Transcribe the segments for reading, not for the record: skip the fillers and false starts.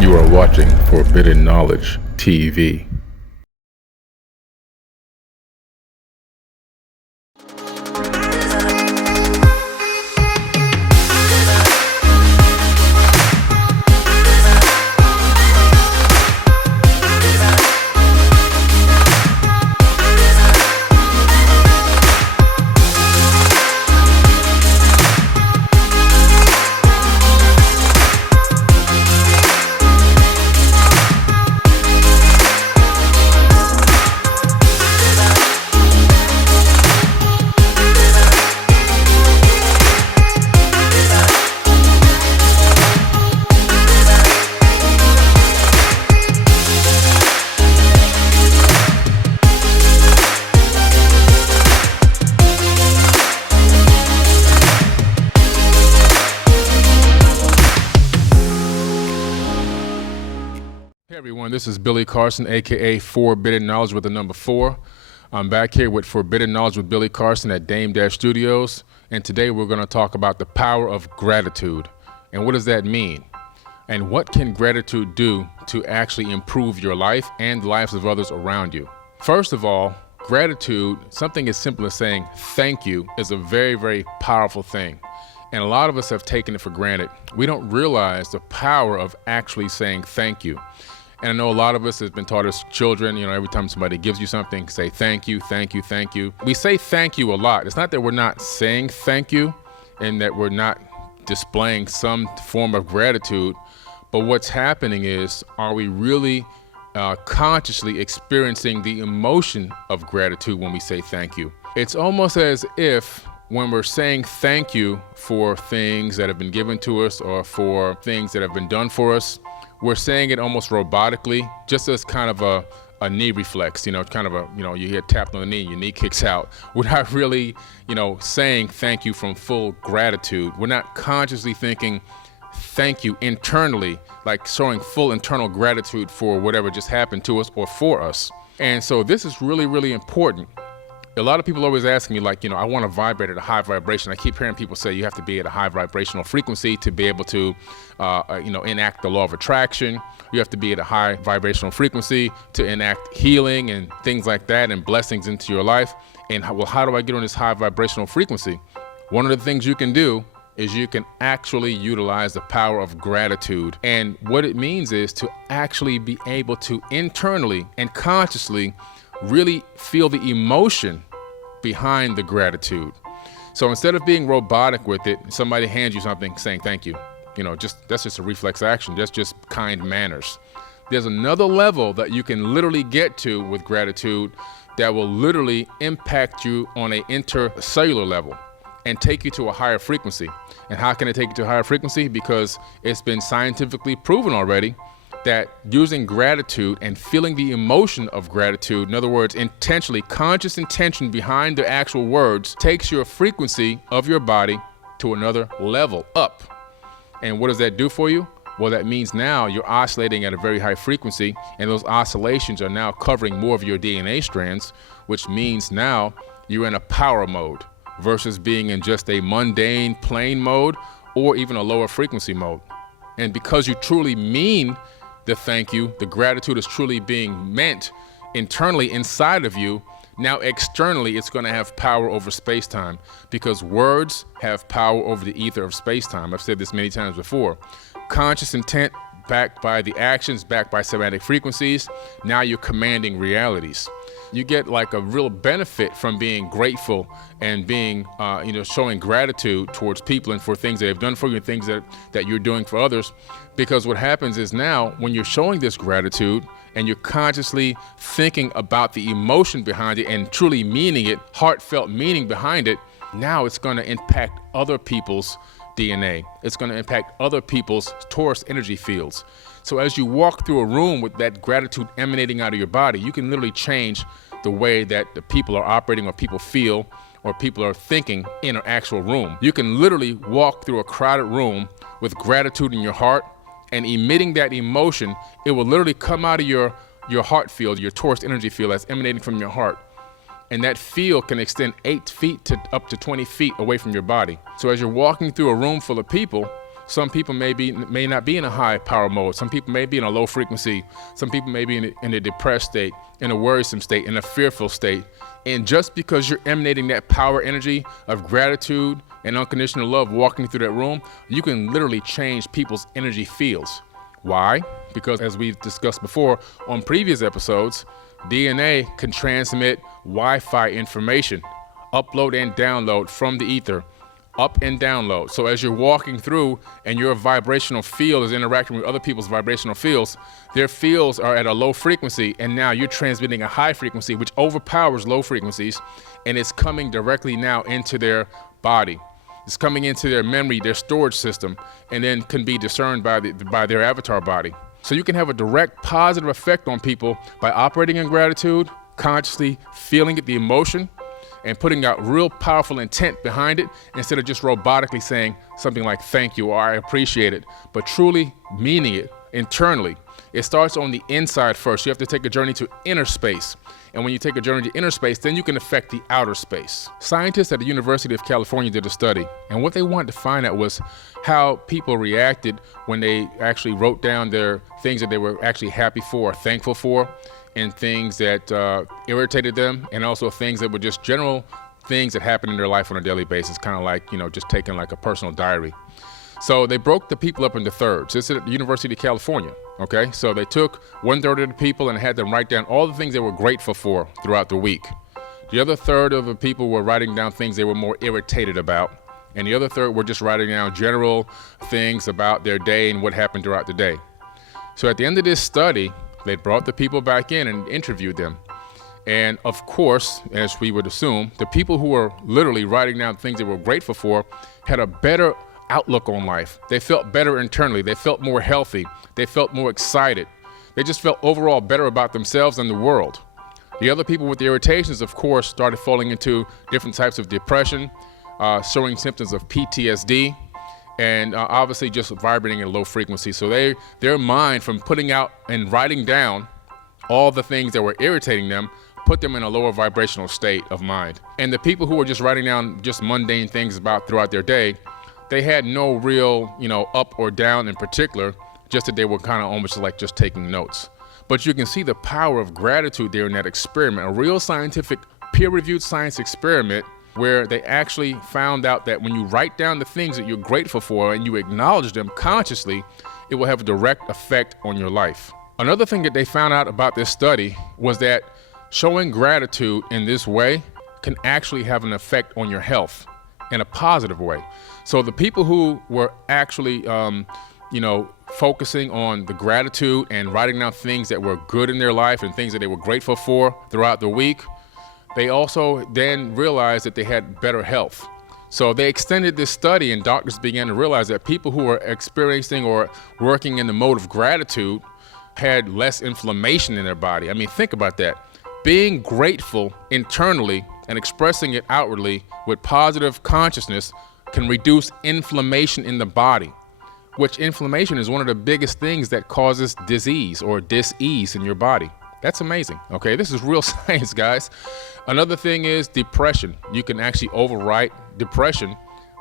You are watching Forbidden Knowledge TV. Hey everyone, this is Billy Carson, aka 4bidden knowledge with the number 4. I'm back here with 4bidden knowledge with Billy Carson at Dame Dash Studios, and today we're going to talk about the power of gratitude. And what does that mean? And what can gratitude do to actually improve your life and the lives of others around you? First of all, gratitude, something as simple as saying thank you, is a very, very powerful thing. And a lot of us have taken it for granted. We don't realize the power of actually saying thank you. And I know a lot of us has been taught as children, every time somebody gives you something, say thank you, thank you, thank you. We say thank you a lot. It's not that we're not saying thank you and that we're not displaying some form of gratitude, but what's happening is, are we really consciously experiencing the emotion of gratitude when we say thank you? It's almost as if when we're saying thank you for things that have been given to us or for things that have been done for us, we're saying it almost robotically, just as kind of a knee reflex, kind of you get tapped on the knee, your knee kicks out. We're not really, saying thank you from full gratitude. We're not consciously thinking thank you internally, like showing full internal gratitude for whatever just happened to us or for us. And so this is really, really important. A lot of people always ask me, I want to vibrate at a high vibration. I keep hearing people say you have to be at a high vibrational frequency to be able to, enact the law of attraction. You have to be at a high vibrational frequency to enact healing and things like that and blessings into your life. And how do I get on this high vibrational frequency? One of the things you can do is you can actually utilize the power of gratitude. And what it means is to actually be able to internally and consciously really feel the emotion behind the gratitude. So instead of being robotic with it, somebody hands you something saying thank you, that's just a reflex action. That's just kind manners. There's another level that you can literally get to with gratitude that will literally impact you on an intercellular level and take you to a higher frequency. And how can it take you to a higher frequency? Because it's been scientifically proven already that using gratitude and feeling the emotion of gratitude, in other words, intentionally, conscious intention behind the actual words, takes your frequency of your body to another level up. And what does that do for you? Well, that means now you're oscillating at a very high frequency, and those oscillations are now covering more of your DNA strands, which means now you're in a power mode versus being in just a mundane, plain mode or even a lower frequency mode. And because you truly mean the thank you, the gratitude is truly being meant internally inside of you. Now externally, it's going to have power over space-time, because words have power over the ether of space-time. I've said this many times before. Conscious intent backed by the actions, backed by semantic frequencies. Now you're commanding realities. You get like a real benefit from being grateful and being, showing gratitude towards people and for things that they've done for you and things that you're doing for others. Because what happens is now when you're showing this gratitude and you're consciously thinking about the emotion behind it and truly meaning it, heartfelt meaning behind it, now it's going to impact other people's DNA. It's going to impact other people's Taurus energy fields. So as you walk through a room with that gratitude emanating out of your body, you can literally change the way that the people are operating or people feel or people are thinking in an actual room. You can literally walk through a crowded room with gratitude in your heart and emitting that emotion. It will literally come out of your heart field, your Taurus energy field that's emanating from your heart. And that field can extend 8 feet to up to 20 feet away from your body. So as you're walking through a room full of people, Some people may not be in a high power mode. Some people may be in a low frequency. Some people may be in a depressed state, in a worrisome state, in a fearful state. And just because you're emanating that power energy of gratitude and unconditional love walking through that room, you can literally change people's energy fields. Why? Because as we've discussed before on previous episodes, DNA can transmit Wi-Fi information, upload and download from the ether, up and download. So as you're walking through and your vibrational field is interacting with other people's vibrational fields, their fields are at a low frequency, and now you're transmitting a high frequency which overpowers low frequencies, and it's coming directly now into their body. It's coming into their memory, their storage system, and then can be discerned by their avatar body. So you can have a direct positive effect on people by operating in gratitude, consciously feeling it, the emotion, and putting out real powerful intent behind it instead of just robotically saying something like thank you or I appreciate it, but truly meaning it internally. It starts on the inside first. You have to take a journey to inner space. And when you take a journey to inner space, then you can affect the outer space. Scientists at the University of California did a study, and what they wanted to find out was how people reacted when they actually wrote down their things that they were actually happy for or thankful for, and things that irritated them, and also things that were just general things that happen in their life on a daily basis, kind of like, just taking like a personal diary. So they broke the people up into thirds. This is at the University of California, okay? So they took 1/3 of the people and had them write down all the things they were grateful for throughout the week. The other third of the people were writing down things they were more irritated about. And the other third were just writing down general things about their day and what happened throughout the day. So at the end of this study, they brought the people back in and interviewed them. And of course, as we would assume, the people who were literally writing down things they were grateful for had a better outlook on life. They felt better internally. They felt more healthy. They felt more excited. They just felt overall better about themselves and the world. The other people with the irritations, of course, started falling into different types of depression, showing symptoms of PTSD, and obviously just vibrating at low frequency. So their mind, from putting out and writing down all the things that were irritating them, put them in a lower vibrational state of mind. And the people who were just writing down just mundane things about throughout their day, they had no real, up or down in particular, just that they were kind of almost like just taking notes. But you can see the power of gratitude there in that experiment, a real scientific, peer-reviewed science experiment where they actually found out that when you write down the things that you're grateful for and you acknowledge them consciously, it will have a direct effect on your life. Another thing that they found out about this study was that showing gratitude in this way can actually have an effect on your health in a positive way. So the people who were actually, focusing on the gratitude and writing down things that were good in their life and things that they were grateful for throughout the week, they also then realized that they had better health. So they extended this study, and doctors began to realize that people who were experiencing or working in the mode of gratitude had less inflammation in their body. I mean, think about that. Being grateful internally and expressing it outwardly with positive consciousness can reduce inflammation in the body, which inflammation is one of the biggest things that causes disease or dis-ease in your body. That's amazing. Okay, this is real science, guys. Another thing is depression. You can actually overwrite depression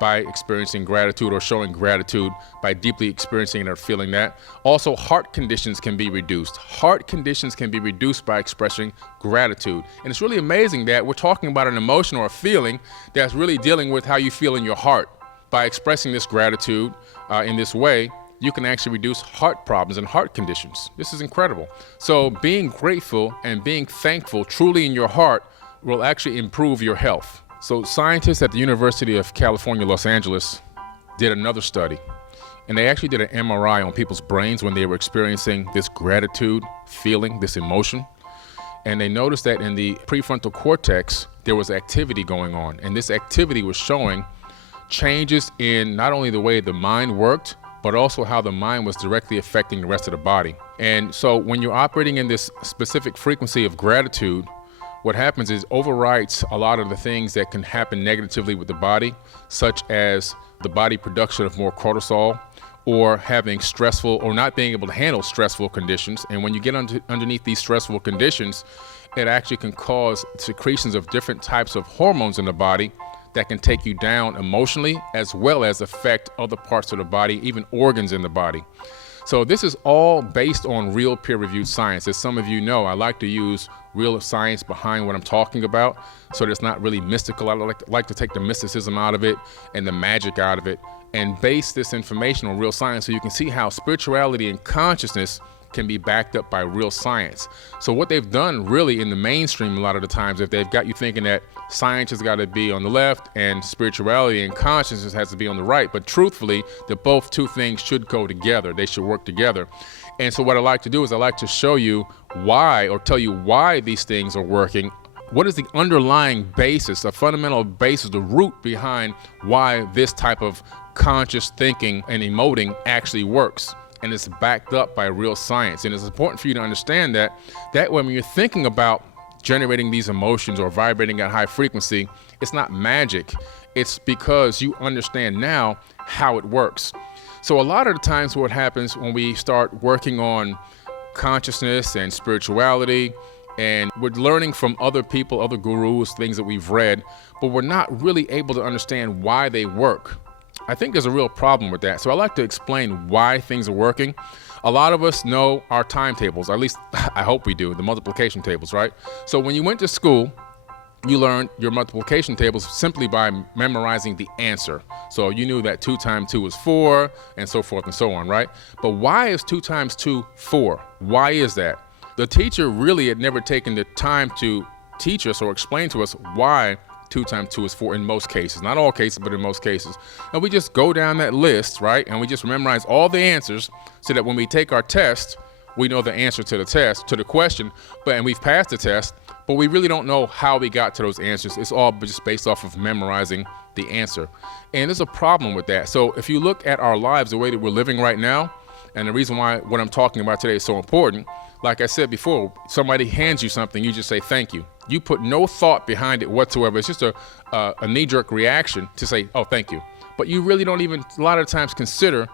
by experiencing gratitude or showing gratitude by deeply experiencing it or feeling that. Also, heart conditions can be reduced. Heart conditions can be reduced by expressing gratitude. And it's really amazing that we're talking about an emotion or a feeling that's really dealing with how you feel in your heart. By expressing this gratitude in this way, you can actually reduce heart problems and heart conditions. This is incredible. So being grateful and being thankful truly in your heart will actually improve your health. So scientists at the University of California, Los Angeles did another study, and they actually did an MRI on people's brains when they were experiencing this gratitude feeling, this emotion. And they noticed that in the prefrontal cortex, there was activity going on. And this activity was showing changes in not only the way the mind worked, but also how the mind was directly affecting the rest of the body. And so when you're operating in this specific frequency of gratitude, what happens is overwrites a lot of the things that can happen negatively with the body, such as the body production of more cortisol, or having stressful or not being able to handle stressful conditions. And when you get underneath these stressful conditions, it actually can cause secretions of different types of hormones in the body that can take you down emotionally as well as affect other parts of the body, even organs in the body. So this is all based on real peer-reviewed science. As some of you know, I like to use real science behind what I'm talking about, so that it's not really mystical. I like to take the mysticism out of it and the magic out of it and base this information on real science so you can see how spirituality and consciousness can be backed up by real science. So what they've done really in the mainstream a lot of the times, if they've got you thinking that science has got to be on the left and spirituality and consciousness has to be on the right, but truthfully, that both two things should go together. They should work together. And so what I like to do is I like to show you why, or tell you why these things are working. What is the underlying basis, a fundamental basis, the root behind why this type of conscious thinking and emoting actually works? And it's backed up by real science. And it's important for you to understand that when you're thinking about generating these emotions or vibrating at high frequency, it's not magic. It's because you understand now how it works. So a lot of the times what happens when we start working on consciousness and spirituality, and we're learning from other people, other gurus, things that we've read, but we're not really able to understand why they work. I think there's a real problem with that. So I like to explain why things are working. A lot of us know our timetables, or at least I hope we do, the multiplication tables, right? So when you went to school, you learned your multiplication tables simply by memorizing the answer. So you knew that 2 times 2 is 4, and so forth and so on, right? But why is 2 times 2 4? Why is that? The teacher really had never taken the time to teach us or explain to us why 2 times 2 is 4 in most cases. Not all cases, but in most cases. And we just go down that list, right? And we just memorize all the answers so that when we take our test, we know the answer to the test, to the question, and we've passed the test, but we really don't know how we got to those answers. It's all just based off of memorizing the answer. And there's a problem with that. So if you look at our lives, the way that we're living right now, and the reason why what I'm talking about today is so important, like I said before, somebody hands you something, you just say thank you. You put no thought behind it whatsoever. It's just a knee-jerk reaction to say, oh, thank you. But you really don't even, a lot of times, consider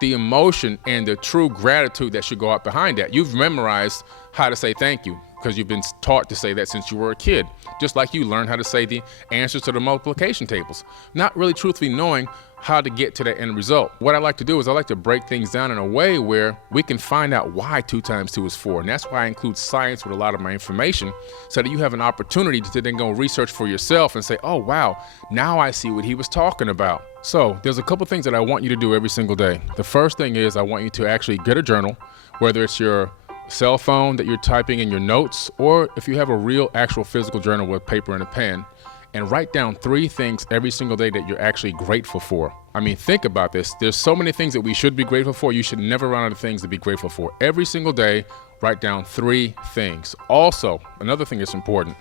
the emotion and the true gratitude that should go out behind that. You've memorized how to say thank you because you've been taught to say that since you were a kid, just like you learned how to say the answers to the multiplication tables, not really truthfully knowing how to get to that end result. What I like to do is I like to break things down in a way where we can find out why 2 times 2 is 4. And that's why I include science with a lot of my information, so that you have an opportunity to then go research for yourself and say, oh, wow, now I see what he was talking about. So there's a couple things that I want you to do every single day. The first thing is I want you to actually get a journal, whether it's your cell phone that you're typing in your notes, or if you have a real actual physical journal with paper and a pen, and write down 3 things every single day that you're actually grateful for. I mean, think about this. There's so many things that we should be grateful for. You should never run out of things to be grateful for. Every single day, write down 3 things. Also, another thing that's important,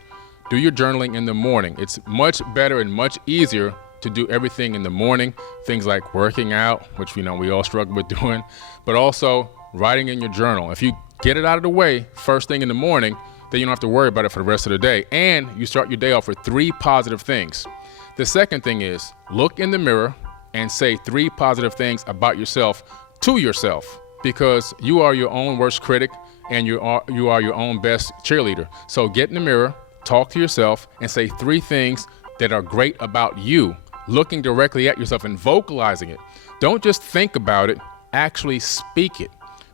do your journaling in the morning. It's much better and much easier to do everything in the morning. Things like working out, which we know we all struggle with doing, but also writing in your journal. If you get it out of the way first thing in the morning, then you don't have to worry about it for the rest of the day. And you start your day off with 3 positive things. The second thing is look in the mirror and say 3 positive things about yourself to yourself, because you are your own worst critic and you are your own best cheerleader. So get in the mirror, talk to yourself, and say 3 things that are great about you, looking directly at yourself and vocalizing it. Don't just think about it, actually speak it.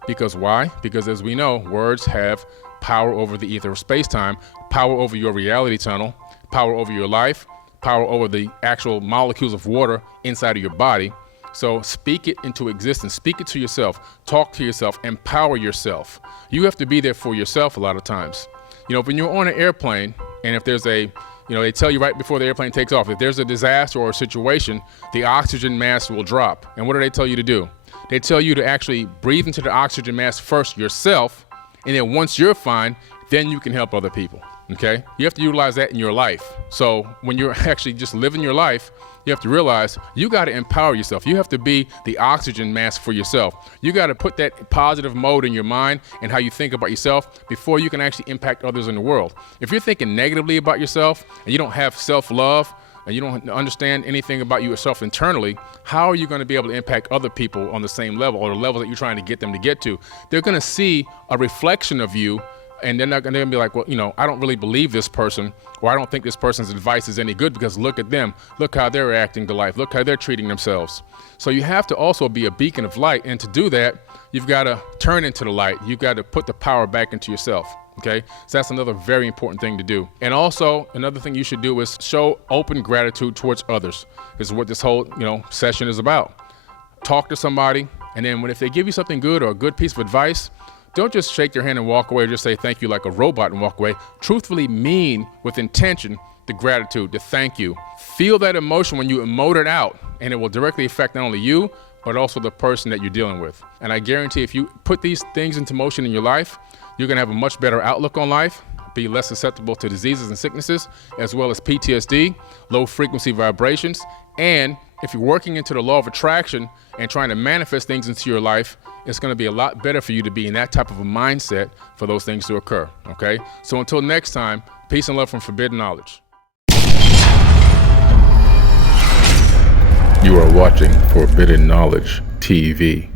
Because why? Because as we know, words have power over the ether of space-time, power over your reality tunnel, power over your life, power over the actual molecules of water inside of your body. So speak it into existence. Speak it to yourself. Talk to yourself. Empower yourself. You have to be there for yourself a lot of times. You know, when you're on an airplane, and if there's a, they tell you right before the airplane takes off, if there's a disaster or a situation, the oxygen mask will drop. And what do they tell you to do? They tell you to actually breathe into the oxygen mask first yourself, and then once you're fine, then you can help other people, okay? You have to utilize that in your life. So when you're actually just living your life, you have to realize you got to empower yourself. You have to be the oxygen mask for yourself. You got to put that positive mode in your mind and how you think about yourself before you can actually impact others in the world. If you're thinking negatively about yourself and you don't have self-love, and you don't understand anything about yourself internally, how are you going to be able to impact other people on the same level or the level that you're trying to get them to get to? They're going to see a reflection of you And they're going to be like, well, I don't really believe this person, or I don't think this person's advice is any good because look at them. Look how they're reacting to life. Look how they're treating themselves. So you have to also be a beacon of light. And to do that, you've got to turn into the light. You've got to put the power back into yourself. Okay, so that's another very important thing to do. And also another thing you should do is show open gratitude towards others. This is what this whole session is about. Talk to somebody, and then if they give you something good or a good piece of advice, don't just shake their hand and walk away or just say thank you like a robot and walk away. Truthfully mean with intention the gratitude, the thank you. Feel that emotion when you emote it out, and it will directly affect not only you, but also the person that you're dealing with. And I guarantee if you put these things into motion in your life, you're gonna have a much better outlook on life, be less susceptible to diseases and sicknesses, as well as PTSD, low frequency vibrations. And if you're working into the law of attraction and trying to manifest things into your life, it's gonna be a lot better for you to be in that type of a mindset for those things to occur, okay? So until next time, peace and love from Forbidden Knowledge. You are watching Forbidden Knowledge TV.